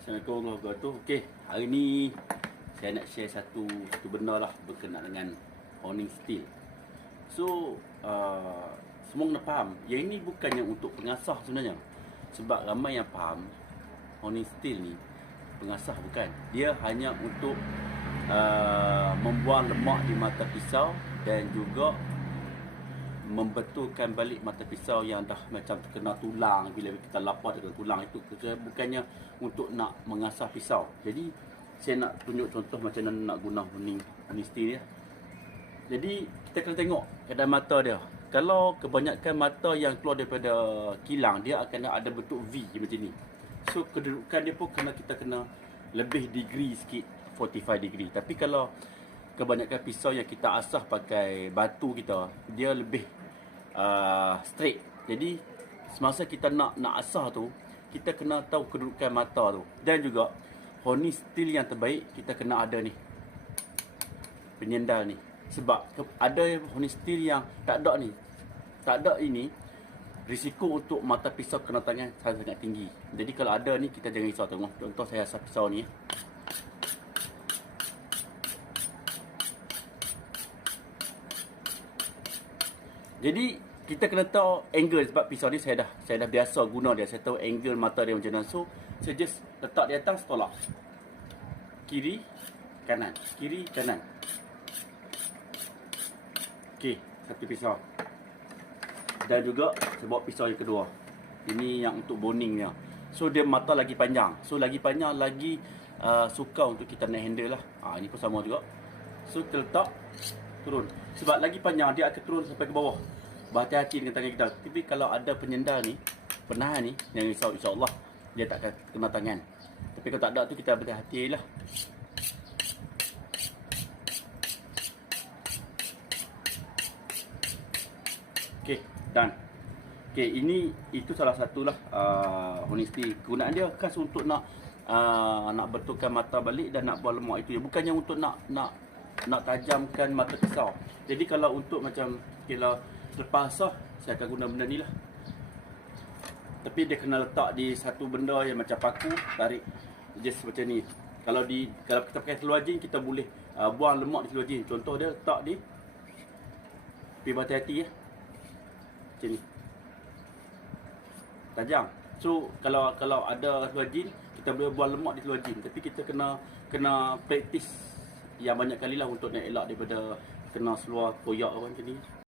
Assalamualaikum warahmatullahi wabarakatuh. Okey, hari ni saya nak share satu satu benda lah berkenaan dengan honing steel. So, uh, semua kena faham, yang ini bukannya untuk pengasah sebenarnya. Sebab ramai yang faham honing steel ni pengasah bukan. Dia hanya untuk uh, membuang lemak di mata pisau dan juga membetulkan balik mata pisau yang dah macam terkena tulang bila kita lapar dengan tulang itu. Saya bukannya untuk nak mengasah pisau. Jadi saya nak tunjuk contoh macam mana nak guna huning huning steel ya jadi kita kena tengok keadaan mata dia. Kalau kebanyakan mata yang keluar daripada kilang dia akan ada bentuk V macam ni. So kedudukan dia pun kena kita kena lebih degree sikit 45 degree. Tapi kalau kebanyakan pisau yang kita asah pakai batu kita dia lebih uh, straight. Jadi semasa kita nak nak asah tu kita kena tahu kedudukan mata tu. Dan juga honey steel yang terbaik kita kena ada ni. Penyendal ni. Sebab ada honey steel yang tak ada ni. Tak ada ini risiko untuk mata pisau kena tangan sangat-sangat tinggi. Jadi kalau ada ni kita jangan risau tengok. Contoh saya asah pisau ni Jadi kita kena tahu angle sebab pisau ni saya dah saya dah biasa guna dia. Saya tahu angle mata dia macam mana. So saya just letak di atas tolak. Kiri, kanan, kiri, kanan. Okey, satu pisau. Dan juga saya bawa pisau yang kedua. Ini yang untuk boning dia. So dia mata lagi panjang. So lagi panjang lagi uh, suka untuk kita nak handle lah. Ha, ini pun sama juga. So kita letak turun. Sebab lagi panjang dia akan turun sampai ke bawah. Berhati-hati dengan tangan kita. Tapi kalau ada penyendal ni, penahan ni, yang risau insya-Allah dia tak akan kena tangan. Tapi kalau tak ada tu kita berhati-hati lah. Okey, done. Okey, ini itu salah satulah uh, honesty. Kegunaan dia khas untuk nak uh, nak betulkan mata balik dan nak buang lemak itu. Bukannya untuk nak nak nak tajamkan mata pisau. Jadi kalau untuk macam kalau lepas sah, saya akan guna benda ni lah. Tapi dia kena letak di satu benda yang macam paku, tarik just macam ni. Kalau di kalau kita pakai seluar jin kita boleh uh, buang lemak di seluar jin. Contoh dia letak di Tapi berhati-hati ya. Macam ni. Tajam. So kalau kalau ada seluar jin, kita boleh buang lemak di seluar jin. Tapi kita kena kena praktis yang banyak kali lah untuk nak elak daripada kena seluar koyak apa macam ni.